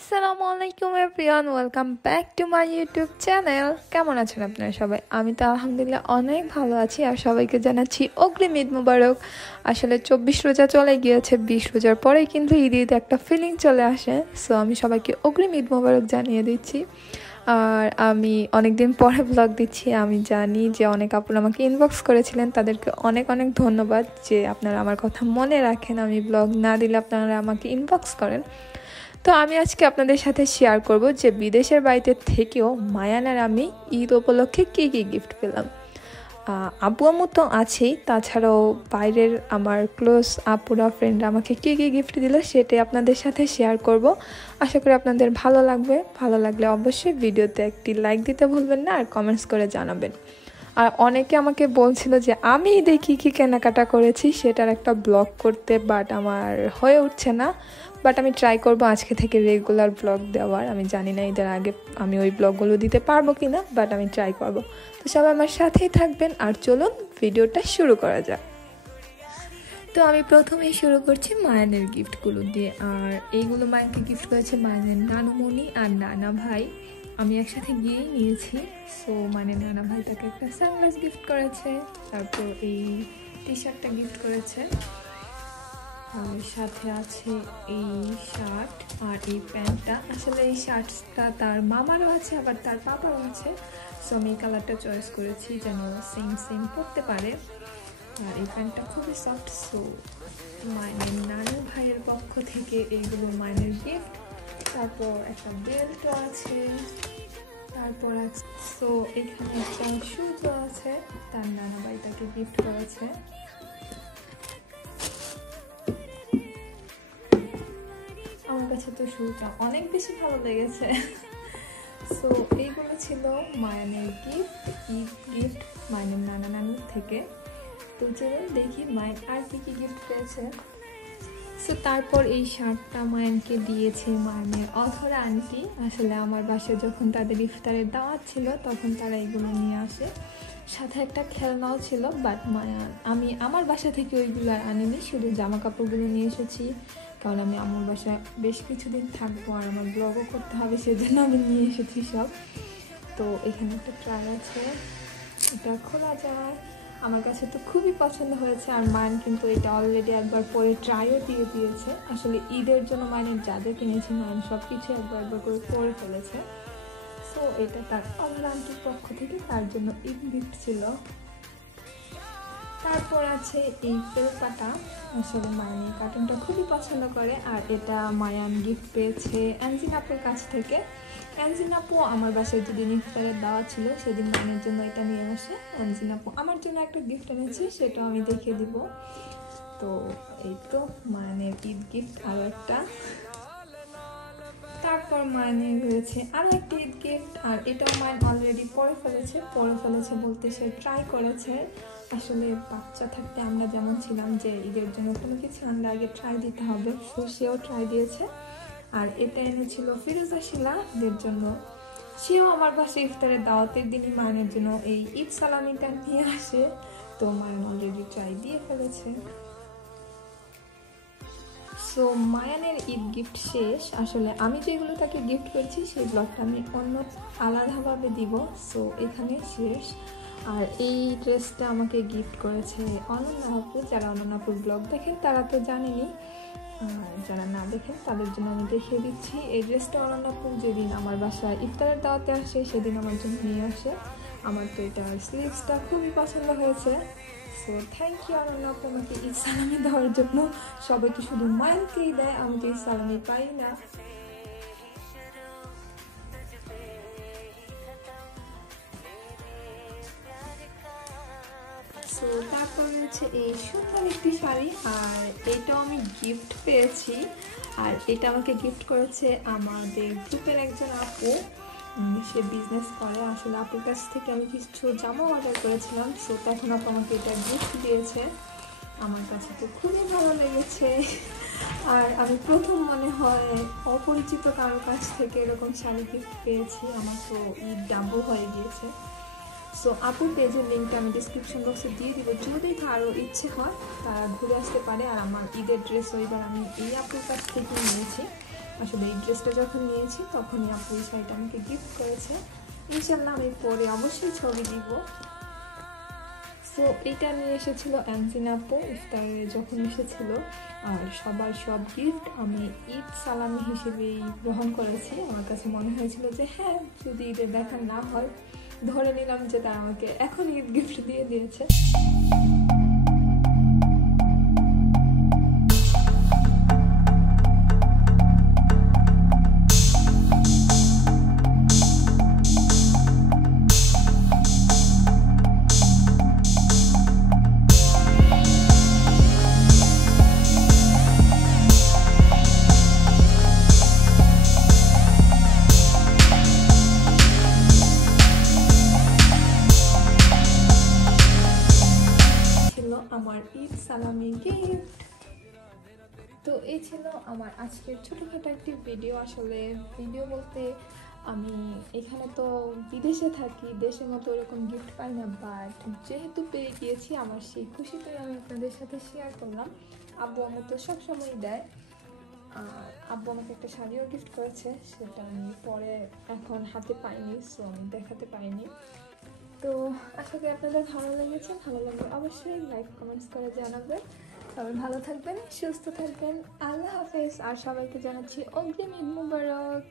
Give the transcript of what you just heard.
আসসালামু আলাইকুম everyone, welcome back to my YouTube channel. কেমন আছেন আপনারা সবাই? আমি তো আলহামদুলিল্লাহ অনেক ভালো আছি আর সবাইকে জানাচ্ছি অগ্রিম ঈদ মুবারক। আসলে 24 রোজা চলে গিয়েছে, 20 রোজার পরেই কিন্তু ঈদ ঈদ একটা ফিলিং চলে আসে। সো আমি সবাইকে অগ্রিম ঈদ মুবারক জানিয়ে দিচ্ছি। আর আমি অনেকদিন পরে ব্লগ দিচ্ছি। আমি জানি যে অনেক আপুরা আমাকে ইনবক্স করেছিলেন, তাদেরকে অনেক অনেক ধন্যবাদ যে আপনারা আমার কথা মনে রাখেন। আমি ব্লগ না দিলে আপনারা আমাকে ইনবক্স করেন। তো আমি আজকে আপনাদের সাথে শেয়ার করব যে বিদেশের বাড়িতে থেকেও মায়ান আর আমি ঈদ উপলক্ষে কী কী গিফট পেলাম। আব্বু আম্মু তো আছেই, তাছাড়াও বাইরের আমার ক্লোজ আপুরা ফ্রেন্ডরা আমাকে কী কী গিফট দিল সেটাই আপনাদের সাথে শেয়ার করব। আশা করি আপনাদের ভালো লাগবে। ভালো লাগলে অবশ্যই ভিডিওতে একটি লাইক দিতে ভুলবেন না আর কমেন্টস করে জানাবেন। আর অনেকে আমাকে বলছিল যে আমি ঈদে কী কী কেনাকাটা করেছি সেটার একটা ব্লগ করতে, বাট আমার হয়ে উঠছে না। বাট আমি ট্রাই করব আজকে থেকে রেগুলার ব্লগ দেওয়ার। আমি জানি না ঈদের আগে আমি ওই ব্লগগুলো দিতে পারবো কি না, বাট আমি ট্রাই করব। তো সবাই আমার সাথেই থাকবেন আর চলুন ভিডিওটা শুরু করা যাক। তো আমি প্রথমেই শুরু করছি মায়ানের গিফটগুলো দিয়ে। আর এইগুলো মায়ানকে গিফট করেছে মায়ানের নানুমণি আর নানা ভাই। আমি একসাথে গিয়েই নিয়েছি। সো মানে নানা ভাই তাকে একটা সানগ্লাস গিফট করেছে, তারপর এই টি শার্টটা গিফট করেছে, আর সাথে আছে এই শার্ট আর এই প্যান্টটা। আসলে এই শার্টটা তার মামারও আছে আবার তার পাপারও আছে। সো আমি এই কালারটা চয়েস করেছি যেন সেম সেম পরতে পারে। আর এই প্যান্টটা খুবই সফট। সো মায়ের নানু ভাইয়ের পক্ষ থেকে এইগুলো মায়ের গিফট। তারপর একটা বেল্টও আছে, তারপর আছে সো এখানে একটা শুজও আছে, তার নানা ভাই তাকে গিফট করেছে। আমার কাছে তো শুটা অনেক বেশি ভালো লেগেছে। সো এইগুলো ছিল মায়ানের গিফট, ঈদ গিফট মায়ানের নানা নানুর থেকে। তো চলুন দেখি মায়ের আর কি কি গিফট পেয়েছে। সো তারপর এই শার্টটা মায়ানকে দিয়েছে মায়ানের অধরা আন্টি। আসলে আমার বাসায় যখন তাদের ইফতারের দাওয়াত ছিল তখন তারা এগুলো নিয়ে আসে, সাথে একটা খেলনাও ছিল। বাট আমি আমার বাসা থেকে ওইগুলো আর আনিনি, শুধু জামা কাপড়গুলো নিয়ে এসেছি, কারণ আমি আমার বাসায় বেশ কিছুদিন থাকবো আর আমার ব্লগও করতে হবে, সেজন্য আমি নিয়ে এসেছি সব। তো এখানে একটা ট্রাই আছে, এটা খোলা যায়। আমার কাছে তো খুবই পছন্দ হয়েছে। আর মায়ান কিন্তু এটা অলরেডি একবার পরে ট্রাইও দিয়ে দিয়েছে। আসলে ঈদের জন্য মায়ানের যা যা কিনেছি মায়ান সব কিছু একবার একবার করে পরে ফেলেছে। সো এটা তার অধরা আন্টির পক্ষ থেকে তার জন্য ঈদ গিফট ছিল। তারপর আছে এই ফেলপাটা। আসলে মায়ান এই কার্টুনটা খুবই পছন্দ করে আর এটা মায়ান গিফট পেয়েছে অ্যানজিন আপুর কাছ থেকে। অ্যানজিন আপু আমার বাসায় যেদিন ইফতারের দেওয়া ছিল সেদিন মায়ানের জন্য এটা নিয়ে আসে। অ্যানজিন আপু আমার জন্য একটা গিফট এনেছে, সেটাও আমি দেখিয়ে দিব। তো এই তো মায়ানের ঈদ গিফট আরও একটা। তারপর মায়ানের রয়েছে আরও একটা ঈদ গিফট, আর এটাও মায়ান অলরেডি পরে ফেলেছে বলতে সে ট্রাই করেছে। আসলে বাচ্চা থাকতে আমরা যেমন ছিলাম যে ঈদের জন্য কোনো কিছু আনলে আগে ট্রাই দিতে হবে, তো সেও ট্রাই দিয়েছে। আর এটা এনেছিল ফিরোজা শিলাদের জন্য। সেও আমার বাসায় ইফতারের দাওয়াতের দিনই মায়ানের জন্য এই ঈদ সালামিটা নিয়ে আসে। তো মায়ান অলরেডি ট্রাই দিয়ে ফেলেছে। সো মায়ানের ঈদ গিফট শেষ। আসলে আমি যেগুলো তাকে গিফট করেছি সেই ব্লগটা আমি অন্য আলাদাভাবে দিব। সো এখানে শেষ। আর এই ড্রেসটা আমাকে গিফট করেছে অনন্যা আপু। যারা অনন্যা আপুর ব্লগ দেখেন তারা তো জানেনি, আর যারা না দেখেন তাদের জন্য আমি দেখিয়ে দিচ্ছি। এই ড্রেসটা অনন্যা আপু যেদিন আমার বাসায় ইফতারের দাওয়াতে আসে সেদিন আমার জন্য নিয়ে আসে। আমার তো এটার স্লিভসটা খুবই পছন্দ হয়েছে। সো থ্যাংক ইউ অনন্যা আপু আমাকে ঈদ সালামি দেওয়ার জন্য। সবাই তো শুধু মায়ানকেই দেয়, আমি তো ঈদ সালামি পাই না। সো তারপর হচ্ছে এই সুন্দর একটি শাড়ি, আর এটাও আমি গিফট পেয়েছি। আর এটা আমাকে গিফট করেছে আমাদের গ্রুপের একজন আপু। সে বিজনেস করে। আসলে আপুর কাছ থেকে আমি কিছু জামা অর্ডার করেছিলাম, সো তখন আপু আমাকে এটা গিফট দিয়েছে। আমার কাছে তো খুবই ভালো লেগেছে। আর আমি প্রথম মনে হয় অপরিচিত কারোর কাছ থেকে এরকম শাড়ি গিফট পেয়েছি। আমার তো ঈদ ডাবল হয়ে গিয়েছে। সো আপুর পেজের লিঙ্কটা আমি ডিসক্রিপশন বক্সে দিয়ে দিব, যদি কারো ইচ্ছে হয় তারা ঘুরে আসতে পারে। আর আমার ঈদের ড্রেস এবার আমি এই আপুর কাছ থেকে নিয়েছি। আসলে এই ড্রেসটা যখন নিয়েছি তখনই আপু এই শাড়িটা আমাকে গিফট করেছে। ইনশাল্লাহ আমি পরে অবশ্যই ছবি দিব। সো এইটা নিয়ে এসেছিল অ্যানসিন আপু ইফতারে যখন এসেছিল। আর সবার সব গিফট আমি ঈদ সালামি হিসেবেই গ্রহণ করেছি। আমার কাছে মনে হয়েছিল যে হ্যাঁ, যদি ঈদের দেখা না হয়, ধরে নিলাম যে তারা আমাকে এখন ঈদ গিফট দিয়ে দিয়েছে। আমার ঈদ সালামি গিফট। তো এই ছিল আমার আজকের ছোটখাটো একটি ভিডিও। আসলে ভিডিও বলতে আমি এখানে তো বিদেশে থাকি, দেশের মতো এরকম গিফট পাই না, বাট যেহেতু পেয়ে গিয়েছি আমার সেই খুশিটাই আমি আপনাদের সাথে শেয়ার করলাম। আব্বু আমাকে তো সবসময় দেয়। আর আব্বু আমাকে একটা শাড়িও গিফট করেছে, সেটা আমি পরে এখন হাতে পাইনি, সো আমি দেখাতে পারিনি। তো আশা করি আপনাদের ভালো লেগেছে। ভালো লাগলে অবশ্যই লাইক কমেন্টস করে জানাবেন। সবাই ভালো থাকবেন, সুস্থ থাকবেন। আল্লাহ হাফেজ। আর সবাইকে জানাচ্ছি অগ্রিম ঈদ মুবারক।